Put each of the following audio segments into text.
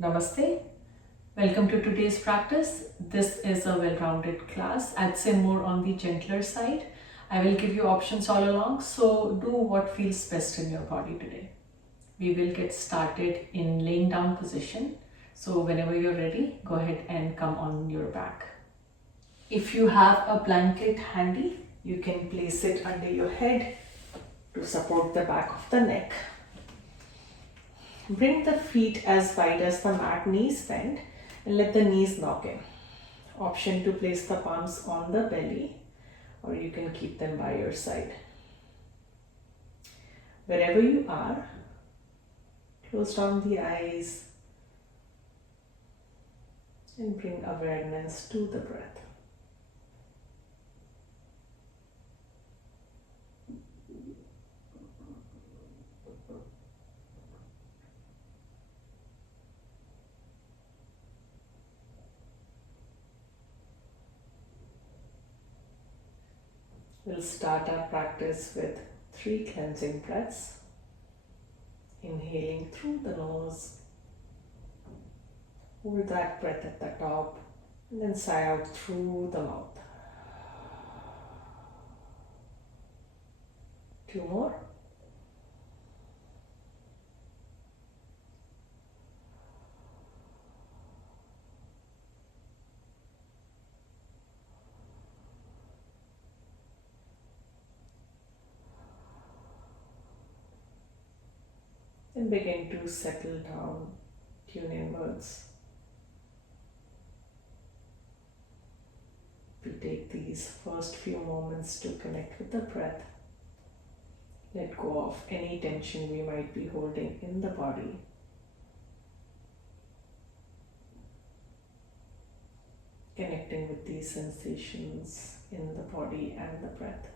Namaste. Welcome to today's practice. This is a well-rounded class. I'd say more on the gentler side. I will give you options all along, so do what feels best in your body today. We will get started in laying down position. So whenever you're ready, go ahead and come on your back. If you have a blanket handy, you can place it under your head to support the back of the neck. Bring the feet as wide as the mat, knees bent, and let the knees knock in. Option to place the palms on the belly, or you can keep them by your side. Wherever you are, close down the eyes and bring awareness to the breath. We'll start our practice with 3 cleansing breaths. Inhaling through the nose. Hold that breath at the top and then sigh out through the mouth. 2 more. And begin to settle down, tune inwards. We take these first few moments to connect with the breath. Let go of any tension we might be holding in the body. Connecting with these sensations in the body and the breath.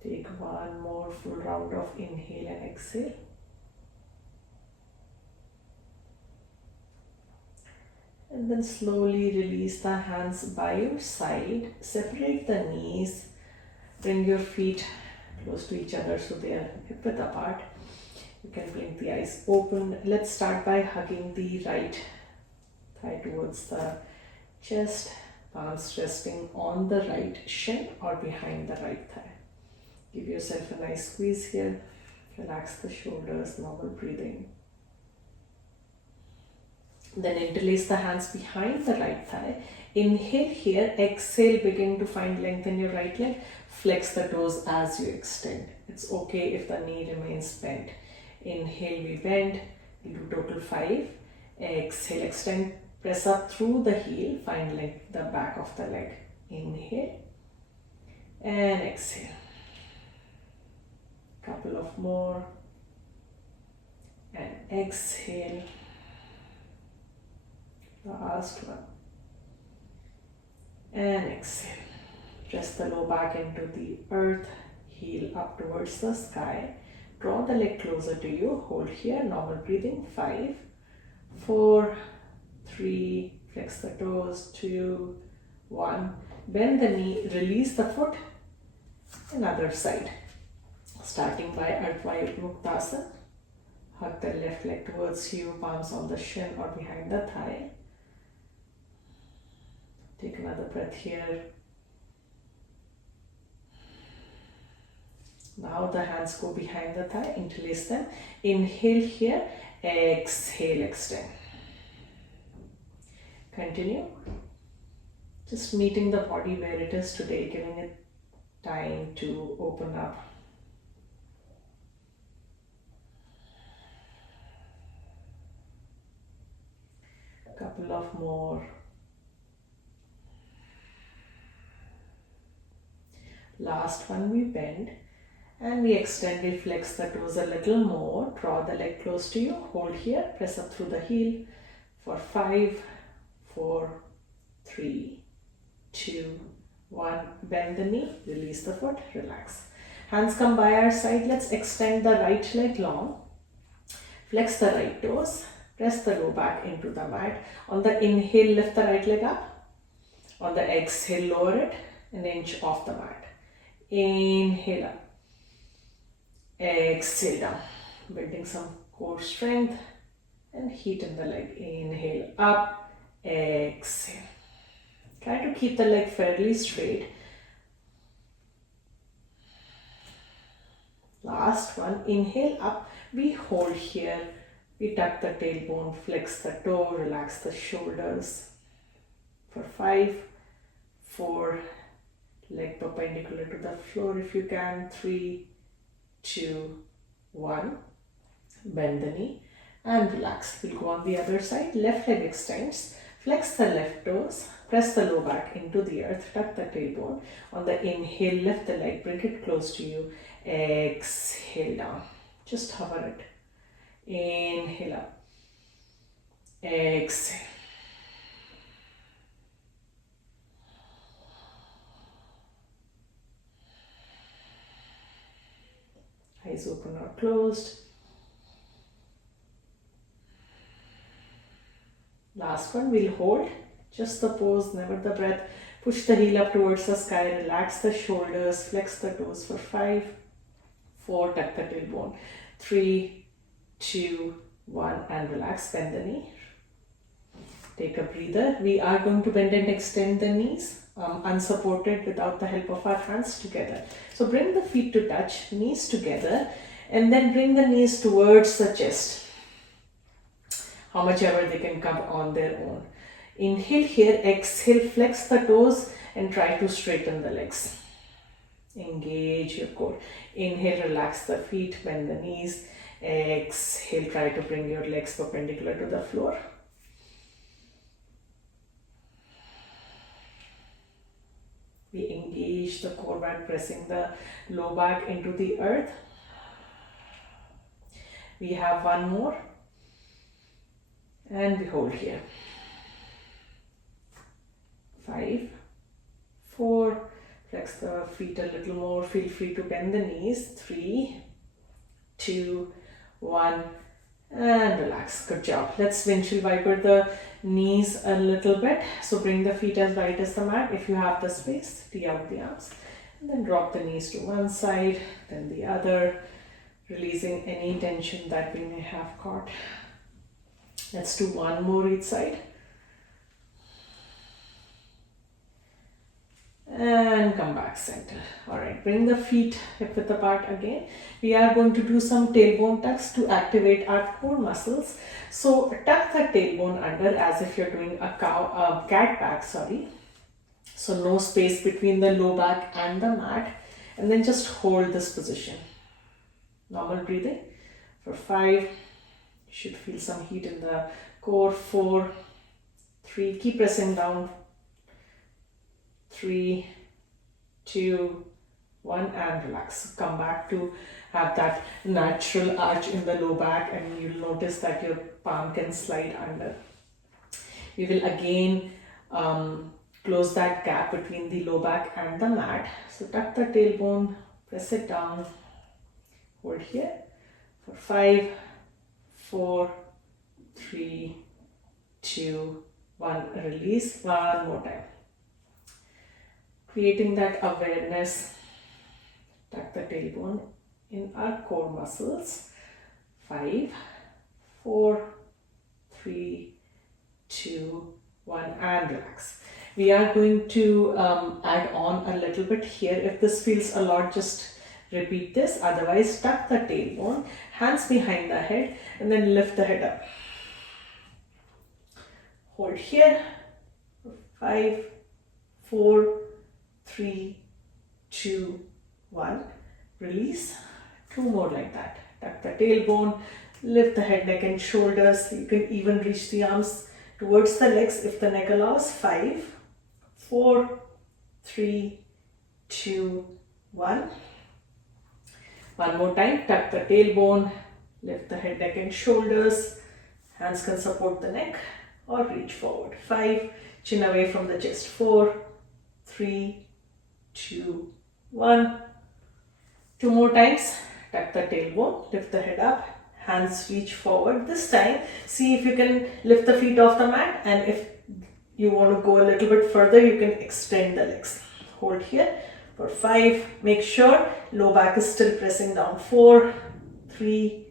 Take one more full round of inhale and exhale. And then slowly release the hands by your side. Separate the knees. Bring your feet close to each other so they are hip-width apart. You can blink the eyes open. Let's start by hugging the right thigh towards the chest. Palms resting on the right shin or behind the right thigh. Give yourself a nice squeeze here. Relax the shoulders, normal breathing. Then interlace the hands behind the right thigh. Inhale here, exhale, begin to find length in your right leg. Flex the toes as you extend. It's okay if the knee remains bent. Inhale, we bend. We'll do total 5. Exhale, extend. Press up through the heel. Find length, the back of the leg. Inhale and exhale. Couple of more. And exhale. Last one. And exhale. Press the low back into the earth. Heel up towards the sky. Draw the leg closer to you. Hold here. Normal breathing. 5, 4, 3. Flex the toes. 2, 1. Bend the knee. Release the foot. Another side. Starting by Ardha Uttanasana. Hug the left leg towards you. Palms on the shin or behind the thigh. Take another breath here. Now the hands go behind the thigh. Interlace them. Inhale here. Exhale, extend. Continue. Just meeting the body where it is today. Giving it time to open up. Couple of more. Last one, we bend and we extend, we flex the toes a little more. Draw the leg close to you. Hold here. Press up through the heel for 5, 4, 3, 2, 1. Bend the knee, release the foot, relax. Hands come by our side. Let's extend the right leg long. Flex the right toes. Press the low back into the mat. On the inhale, lift the right leg up. On the exhale, lower it an inch off the mat. Inhale up. Exhale down. Building some core strength and heat in the leg. Inhale up. Exhale. Try to keep the leg fairly straight. Last one. Inhale up. We hold here. We tuck the tailbone, flex the toe, relax the shoulders. For 5, 4, leg perpendicular to the floor if you can. 3, 2, 1. Bend the knee and relax. We'll go on the other side. Left leg extends. Flex the left toes. Press the low back into the earth. Tuck the tailbone. On the inhale, lift the leg. Bring it close to you. Exhale down. Just hover it. Inhale up. Exhale. Eyes open or closed. Last one, we'll hold. Just the pose, never the breath. Push the heel up towards the sky. Relax the shoulders. Flex the toes for 5, 4. Tuck the tailbone. 3, 2, 1. And relax. Bend the knee. Take a breather. We are going to bend and extend the knees. Unsupported without the help of our hands together. So bring the feet to touch, knees together, and then bring the knees towards the chest. How much ever they can come on their own. Inhale here, exhale, flex the toes and try to straighten the legs. Engage your core. Inhale, relax the feet, bend the knees. Exhale, try to bring your legs perpendicular to the floor. We engage the core by pressing the low back into the earth. We have one more. And we hold here. 5, 4. Flex the feet a little more. Feel free to bend the knees. 3, 2, 1. And relax. Good job. Let's windshield wiper the knees a little bit. So bring the feet as wide as the mat. If you have the space, tee out the arms. And then drop the knees to one side, then the other, releasing any tension that we may have caught. Let's do one more each side. And come back center. Alright, bring the feet hip width apart again. We are going to do some tailbone tucks to activate our core muscles. So tuck the tailbone under as if you're doing a cat back, So no space between the low back and the mat. And then just hold this position. Normal breathing for 5. You should feel some heat in the core. 4, 3. Keep pressing down. 3, 2, 1 and relax. Come back to have that natural arch in the low back and you'll notice that your palm can slide under. We will again close that gap between the low back and the mat. So tuck the tailbone, press it down, hold here for 5, 4, 3, 2, 1. Release. One more time. Creating that awareness, tuck the tailbone in our core muscles. 5, 4, 3, 2, 1 and relax. We are going to add on a little bit here. If this feels a lot, just repeat this. Otherwise, tuck the tailbone, hands behind the head and then lift the head up. Hold here. 5, 4, 3, 2, 1. Release. 2 more like that. Tuck the tailbone, lift the head, neck and shoulders. You can even reach the arms towards the legs if the neck allows. 5, 4, 3, 2, 1. One more time. Tuck the tailbone, lift the head, neck and shoulders. Hands can support the neck or reach forward. 5, chin away from the chest. 4, 3, 2, 1. 2 more times. Tuck the tailbone, lift the head up, hands reach forward. This time, see if you can lift the feet off the mat, and if you want to go a little bit further, you can extend the legs. Hold here for 5. Make sure low back is still pressing down. 4, 3,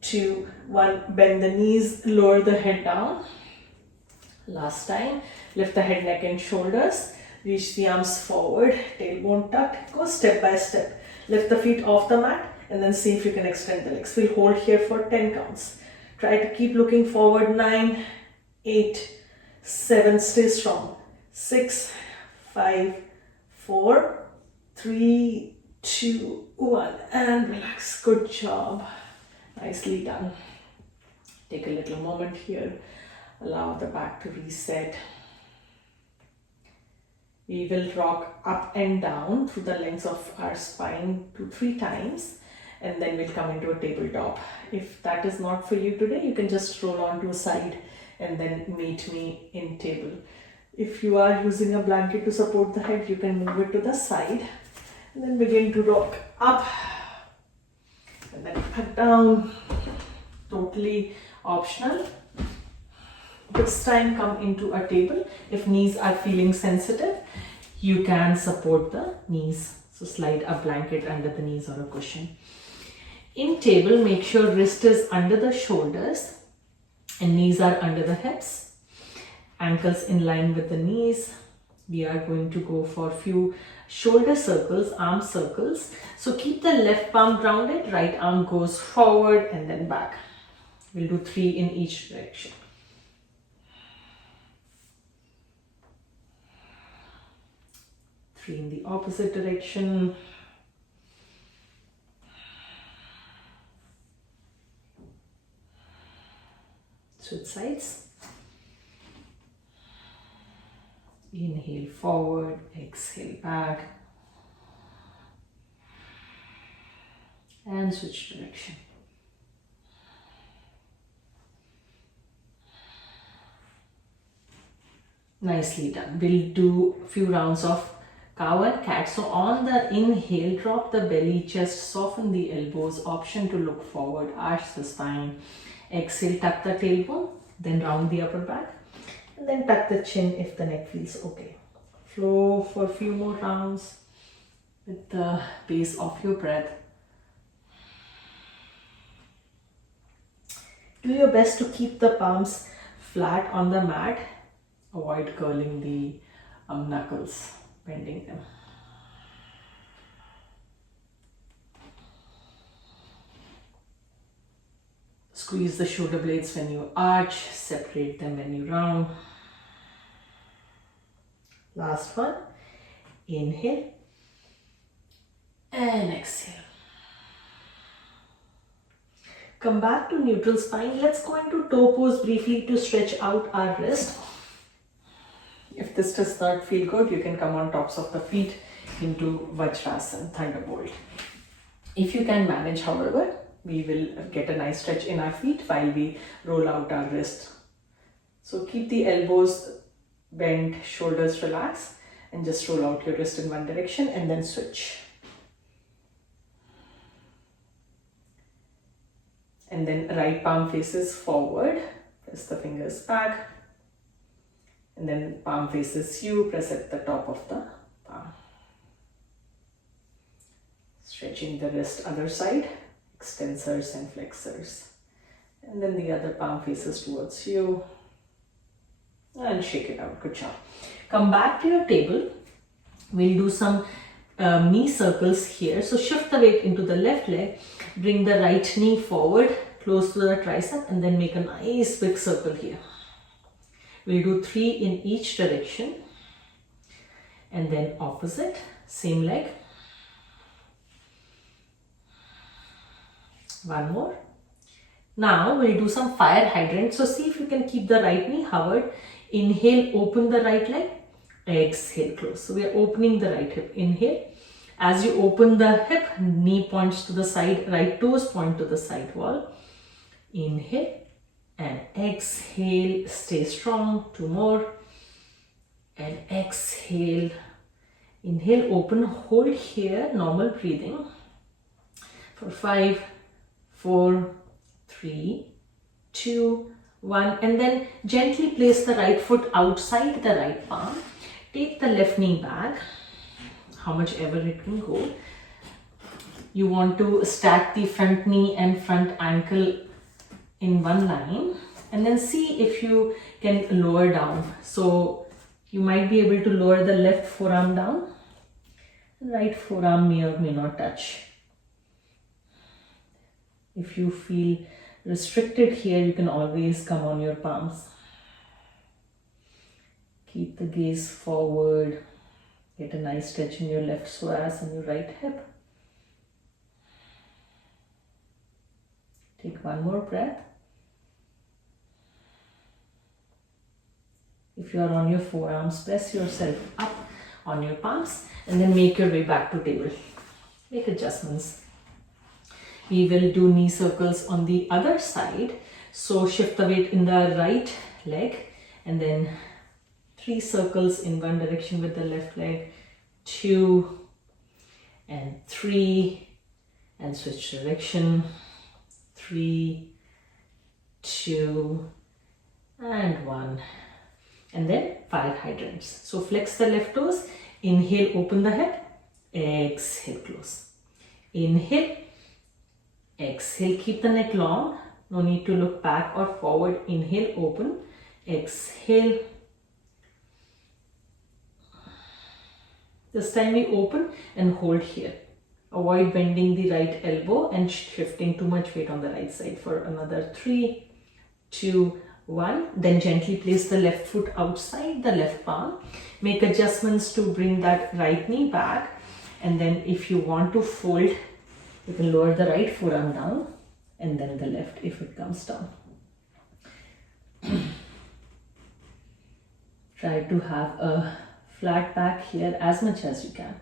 2, 1. Bend the knees, lower the head down. Last time, lift the head, neck and shoulders. Reach the arms forward, tailbone tucked. Go step by step. Lift the feet off the mat and then see if you can extend the legs. We'll hold here for 10 counts. Try to keep looking forward. 9, 8, 7, stay strong. 6, 5, 4, 3, 2, 1, and relax. Good job. Nicely done. Take a little moment here. Allow the back to reset. We will rock up and down through the length of our spine 2-3 times, and then we'll come into a tabletop. If that is not for you today, you can just roll on to a side and then meet me in table. If you are using a blanket to support the head, you can move it to the side and then begin to rock up and then back down. Totally optional. This time come into a table. If knees are feeling sensitive, you can support the knees. So slide a blanket under the knees or a cushion. In table, make sure wrist is under the shoulders and knees are under the hips. Ankles in line with the knees. We are going to go for a few shoulder circles, arm circles. So keep the left palm grounded, right arm goes forward and then back. We'll do 3 in each direction. In the opposite direction. Switch sides. Inhale forward, exhale back, and switch direction. Nicely done. We'll do a few rounds of cow and cat. So on the inhale, drop the belly, chest, soften the elbows, option to look forward, arch the spine. Exhale, tuck the tailbone, then round the upper back, and then tuck the chin if the neck feels okay. Flow for a few more rounds with the pace of your breath. Do your best to keep the palms flat on the mat. Avoid curling the knuckles, bending them. Squeeze the shoulder blades when you arch, separate them when you round. Last one. Inhale and exhale. Come back to neutral spine. Let's go into toe pose briefly to stretch out our wrist. If this does not feel good, you can come on tops of the feet into Vajrasana, Thunderbolt. If you can manage, however, we will get a nice stretch in our feet while we roll out our wrist. So keep the elbows bent, shoulders relaxed, and just roll out your wrist in one direction and then switch. And then right palm faces forward, press the fingers back, and then palm faces you, press at the top of the palm. Stretching the wrist other side, extensors and flexors. And then the other palm faces towards you. And shake it out. Good job. Come back to your table. We'll do some knee circles here. So shift the weight into the left leg. Bring the right knee forward, close to the tricep, and then make a nice big circle here. We'll do 3 in each direction. And then opposite, same leg. One more. Now we'll do some fire hydrant. So see if you can keep the right knee hovered. Inhale, open the right leg. Exhale, close. So we are opening the right hip. Inhale. As you open the hip, knee points to the side, right toes point to the side wall. Inhale and exhale. Stay strong. 2 more. And exhale. Inhale, open, hold here, normal breathing for 5, 4, 3, 2, 1, and then gently place the right foot outside the right palm. Take the left knee back, how much ever it can go. You want to stack the front knee and front ankle in one line, and then see if you can lower down. So you might be able to lower the left forearm down. Right forearm may or may not touch. If you feel restricted here, you can always come on your palms. Keep the gaze forward. Get a nice stretch in your left psoas and your right hip. Take one more breath. If you are on your forearms, press yourself up on your palms and then make your way back to table. Make adjustments. We will do knee circles on the other side. So shift the weight in the right leg and then 3 circles in one direction with the left leg, 2 and 3, and switch direction, 3, 2 and 1, and then 5 hydrants. So flex the left toes, inhale, open the hip, exhale, close. Inhale, exhale, keep the neck long, no need to look back or forward. Inhale, open, exhale. This time we open and hold here. Avoid bending the right elbow and shifting too much weight on the right side for another 3, 2, 1. Then gently place the left foot outside the left palm. Make adjustments to bring that right knee back. And then if you want to fold, you can lower the right forearm down and then the left if it comes down. Try to have a flat back here as much as you can.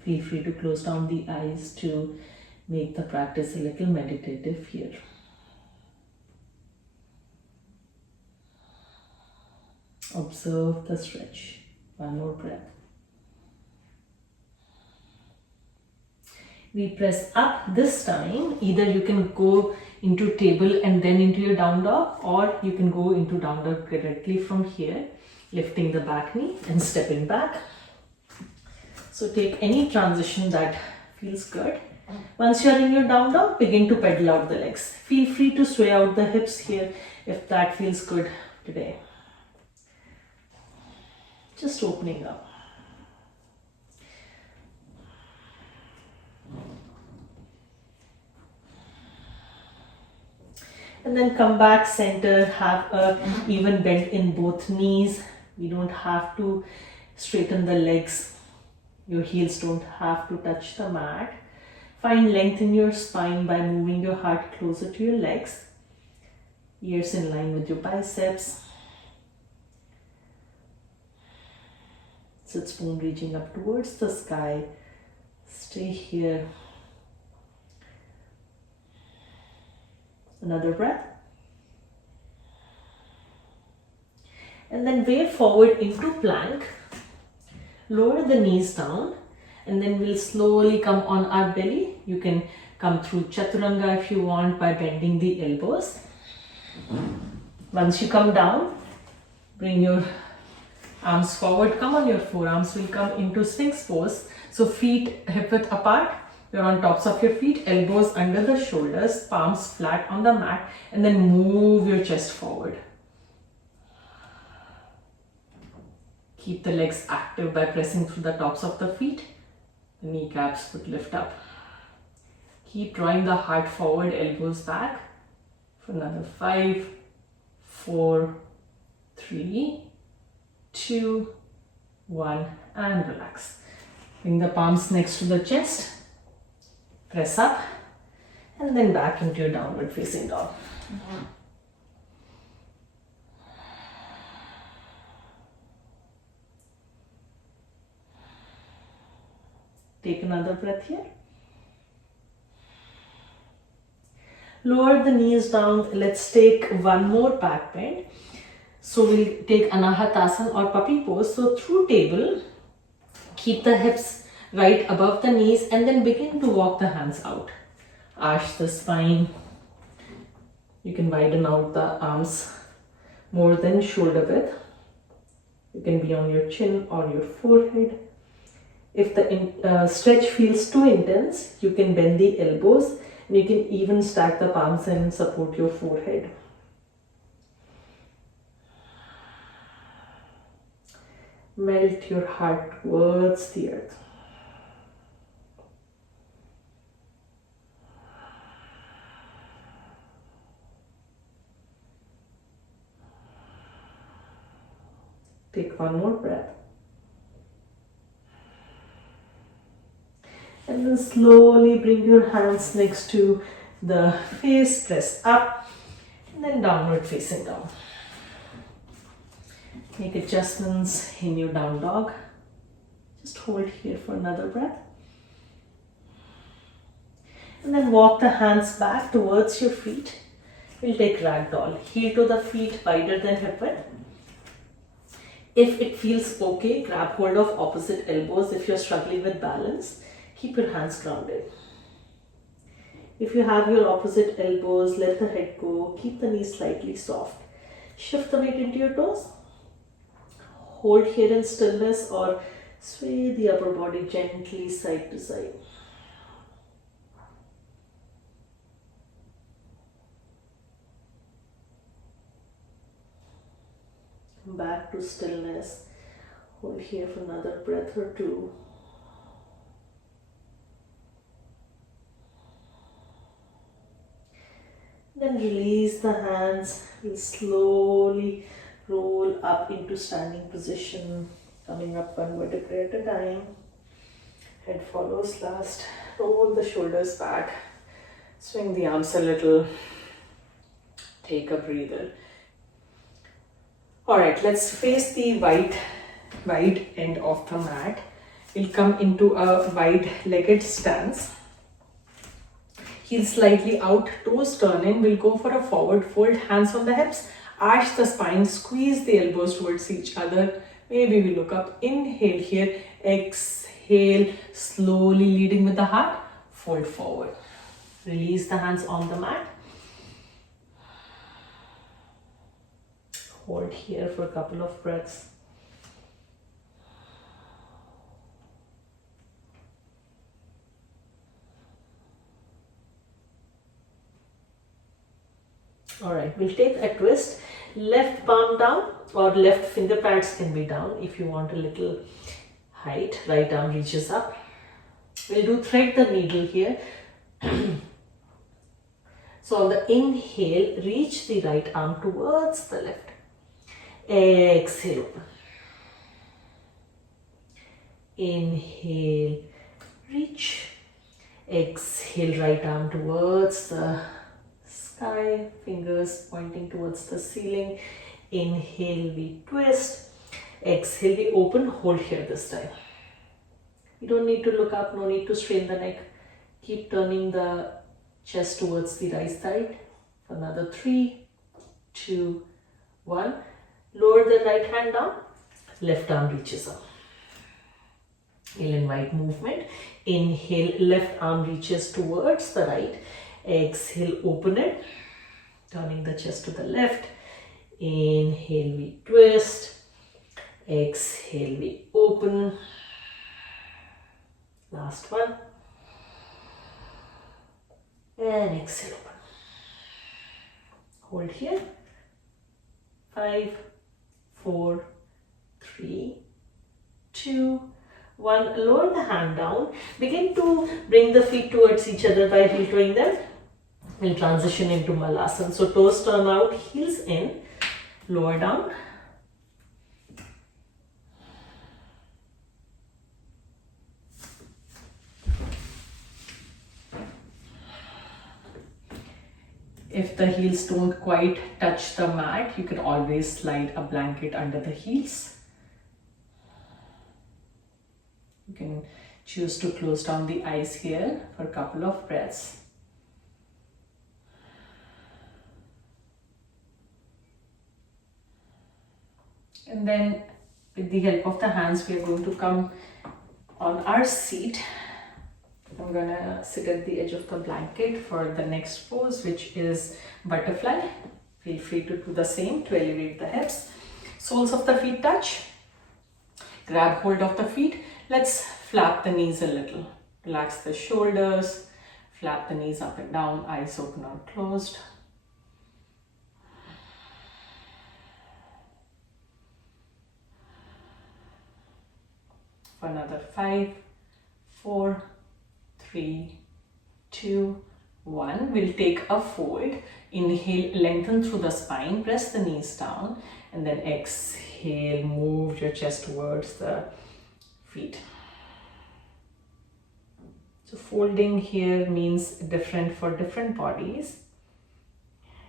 Feel free to close down the eyes to make the practice a little meditative here. Observe the stretch. One more breath. We press up this time. Either you can go into table and then into your down dog, or you can go into down dog directly from here, lifting the back knee and stepping back. So take any transition that feels good. Once you're in your down dog, begin to pedal out the legs. Feel free to sway out the hips here if that feels good today. Just opening up. And then come back center, have a even bend in both knees. We don't have to straighten the legs. Your heels don't have to touch the mat. Find length in your spine by moving your heart closer to your legs. Ears in line with your biceps. Sit bone reaching up towards the sky. Stay here. Another breath. And then wave forward into plank. Lower the knees down. And then we'll slowly come on our belly. You can come through chaturanga if you want by bending the elbows. Once you come down, bring your arms forward, come on your forearms. We'll come into Sphinx pose. So feet hip width apart. You're on tops of your feet, elbows under the shoulders, palms flat on the mat, and then move your chest forward. Keep the legs active by pressing through the tops of the feet. The kneecaps would lift up. Keep drawing the heart forward, elbows back. For another 5, 4, 3, 2, 1, and relax. Bring the palms next to the chest. Press up and then back into your downward facing dog. Take another breath here. Lower the knees down. Let's take one more back bend. So we'll take Anahatasana or puppy pose. So through table, keep the hips right above the knees and then begin to walk the hands out. Arch the spine. You can widen out the arms more than shoulder width. You can be on your chin or your forehead. If the stretch feels too intense, you can bend the elbows and you can even stack the palms and support your forehead. Melt your heart towards the earth. Take one more breath. And then slowly bring your hands next to the face, press up, and then downward facing dog. Make adjustments in your down dog. Just hold here for another breath. And then walk the hands back towards your feet. We'll take ragdoll. Heel to the feet wider than hip width. If it feels okay, grab hold of opposite elbows. If you're struggling with balance, keep your hands grounded. If you have your opposite elbows, let the head go. Keep the knees slightly soft. Shift the weight into your toes. Hold here in stillness or sway the upper body gently side to side. Back to stillness. Hold here for another breath or two. Then release the hands. We'll slowly roll up into standing position, coming up one vertebrae at a time. Head follows last. Roll the shoulders back. Swing the arms a little. Take a breather. Alright, let's face the wide end of the mat. We'll come into a wide-legged stance. Heels slightly out, toes turn in. We'll go for a forward fold, hands on the hips. Arch the spine, squeeze the elbows towards each other. Maybe we look up. Inhale here. Exhale, slowly leading with the heart. Fold forward. Release the hands on the mat. Hold here for a couple of breaths. Alright, we'll take a twist. Left palm down or left finger pads can be down if you want a little height. Right arm reaches up. We'll do thread the needle here. So on the inhale, reach the right arm towards the left. Exhale, open. Inhale, reach. Exhale, right arm towards the sky, fingers pointing towards the ceiling. Inhale, we twist. Exhale, we open. Hold here this time. You don't need to look up, no need to strain the neck. Keep turning the chest towards the right side. For another 3, 2, 1. Lower the right hand down, left arm reaches up. We'll invite movement. Inhale, left arm reaches towards the right. Exhale, open it, turning the chest to the left. Inhale, we twist. Exhale, we open. Last one. And exhale, open. Hold here. 5, 4, 3, 2, 1. Lower the hand down. Begin to bring the feet towards each other by heel toeing them. We'll transition into malasana. So toes turn out, heels in, lower down. If the heels don't quite touch the mat, you can always slide a blanket under the heels. You can choose to close down the eyes here for a couple of breaths. And then with the help of the hands, we are going to come on our seat. I'm gonna sit at the edge of the blanket for the next pose, which is butterfly. Feel free to do the same to elevate the hips. Soles of the feet touch. Grab hold of the feet. Let's flap the knees a little. Relax the shoulders. Flap the knees up and down, eyes open or closed. For another 5, 4, 3, 2, 1. We'll take a fold. Inhale, lengthen through the spine, press the knees down, and then exhale, move your chest towards the feet. So folding here means different for different bodies.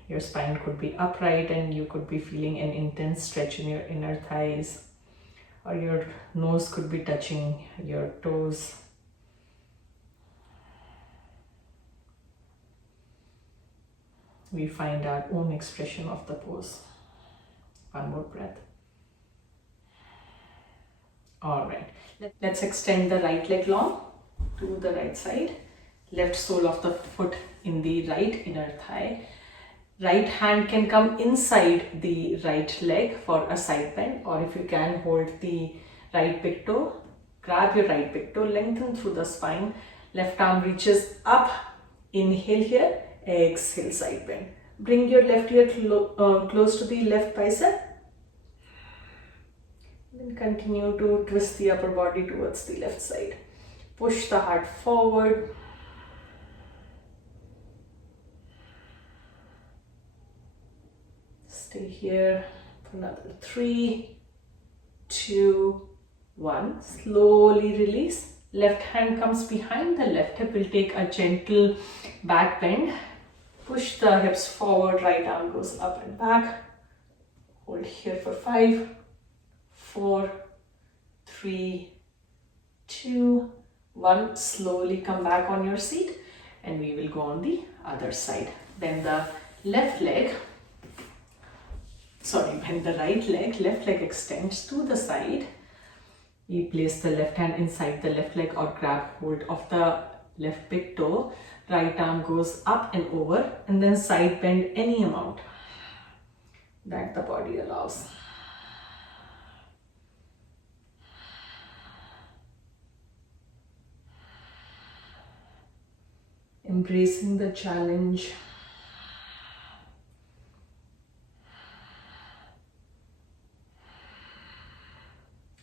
Your spine could be upright and you could be feeling an intense stretch in your inner thighs, or your nose could be touching your toes. We find our own expression of the pose. One more breath. All right, let's extend the right leg long to the right side. Left sole of the foot in the right inner thigh. Right hand can come inside the right leg for a side bend, or if you can, hold the right big toe. Grab your right big toe, lengthen through the spine. Left arm reaches up. Inhale here, exhale, side bend. Bring your left ear close to the left bicep. Then continue to twist the upper body towards the left side. Push the heart forward. Stay here for another 3, 2, 1. Slowly release. Left hand comes behind the left hip. We'll take a gentle back bend. Push the hips forward. Right arm goes up and back. Hold here for 5, 4, 3, 2, 1. Slowly come back on your seat and we will go on the other side. Then the left leg, bend the right leg, left leg extends to the side. We place the left hand inside the left leg or grab hold of the left big toe. Right arm goes up and over, and then side bend any amount that the body allows. Embracing the challenge.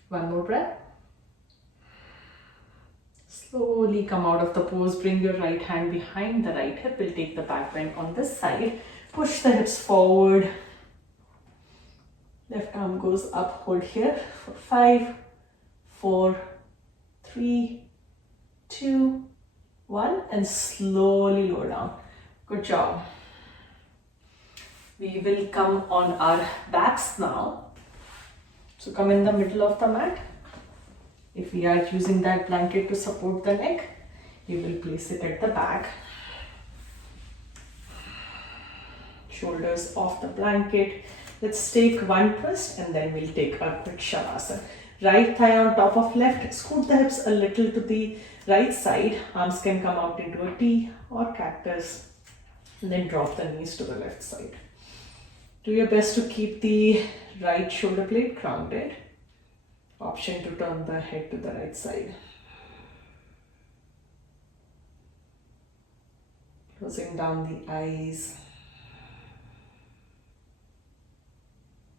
One more breath. Slowly come out of the pose. Bring your right hand behind the right hip. We'll take the back bend on this side. Push the hips forward. Left arm goes up. Hold here for 5, 4, 3, 2, 1. And slowly lower down. Good job. We will come on our backs now. So come in the middle of the mat. If we are using that blanket to support the neck, you will place it at the back. Shoulders off the blanket. Let's take one twist and then we'll take a quick Savasana. Right thigh on top of left. Scoot the hips a little to the right side. Arms can come out into a T or cactus. And then drop the knees to the left side. Do your best to keep the right shoulder blade grounded. Option to turn the head to the right side. Closing down the eyes.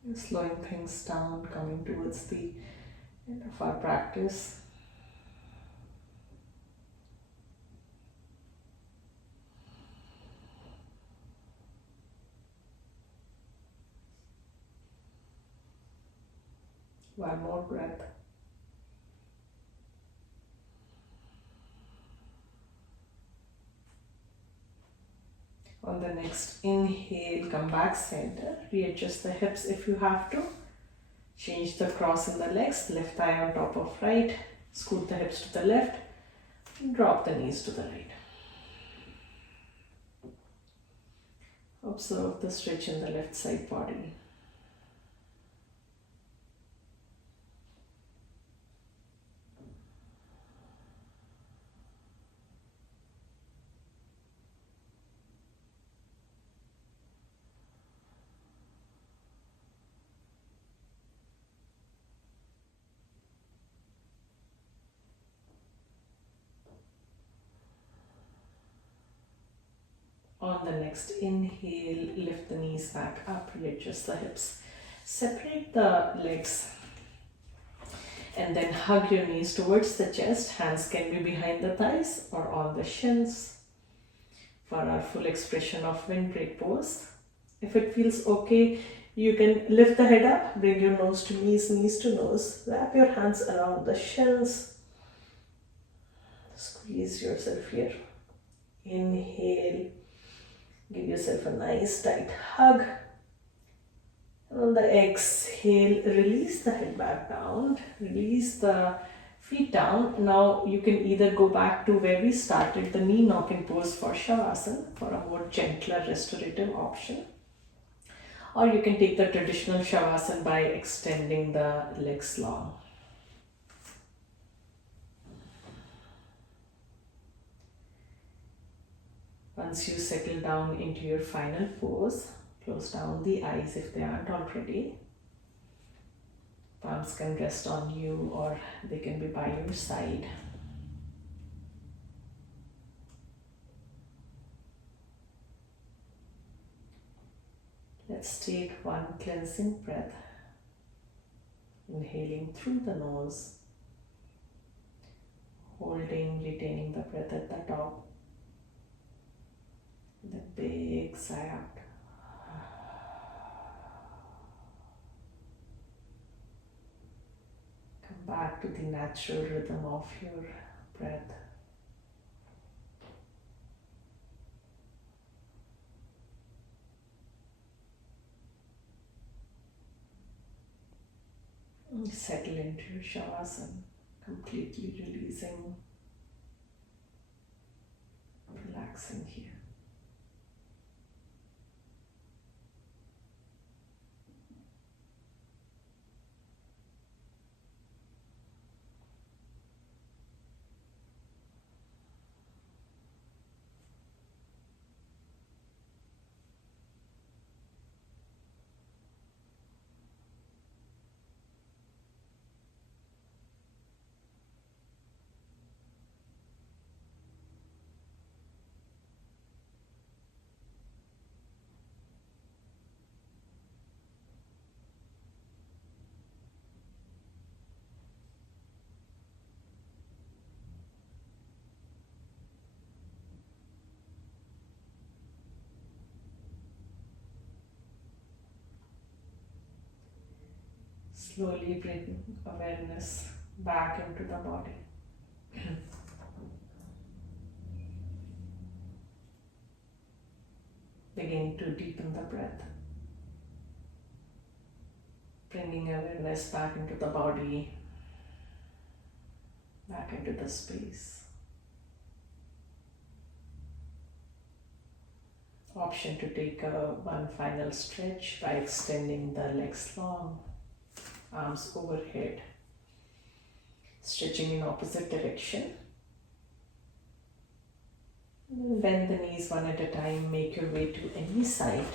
And slowing things down, coming towards the end of our practice. One more breath. On the next inhale, come back center. Readjust the hips if you have to. Change the cross in the legs. Left thigh on top of right. Scoot the hips to the left. And drop the knees to the right. Observe the stretch in the left side body. On the next inhale, lift the knees back up, readjust the hips. Separate the legs and then hug your knees towards the chest. Hands can be behind the thighs or on the shins for our full expression of windbreak pose. If it feels okay, you can lift the head up, bring your nose to knees, knees to nose. Wrap your hands around the shins. Squeeze yourself here. Inhale. Give yourself a nice tight hug. And on the exhale, release the head back down. Release the feet down. Now you can either go back to where we started, the knee knocking pose for Savasana, for a more gentler restorative option. Or you can take the traditional Savasana by extending the legs long. Once you settle down into your final pose, close down the eyes if they aren't already. Palms can rest on you or they can be by your side. Let's take one cleansing breath. Inhaling through the nose. Holding, retaining the breath at the top. The big sigh out. Come back to the natural rhythm of your breath. Settle into your Savasana, completely releasing, relaxing here. Slowly bring awareness back into the body. Begin to deepen the breath. Bringing awareness back into the body, back into the space. Option to take one final stretch by extending the legs long. Arms overhead, stretching in opposite direction. Bend the knees one at a time, make your way to any side.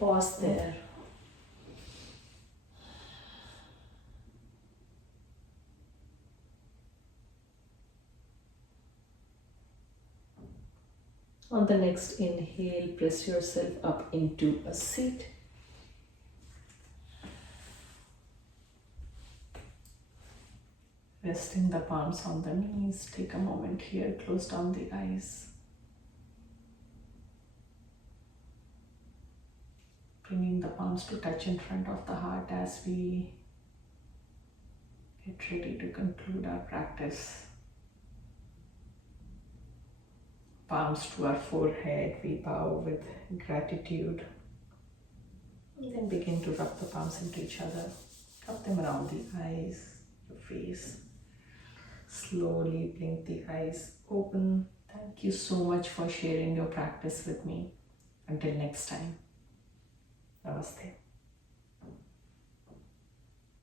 Pause there. On the next inhale, press yourself up into a seat. Resting the palms on the knees, take a moment here, close down the eyes. Bringing the palms to touch in front of the heart as we get ready to conclude our practice. Palms to our forehead, we bow with gratitude. And then begin to rub the palms into each other. Rub them around the eyes, your face. Slowly blink the eyes open. Thank you so much for sharing your practice with me. Until next time. Namaste.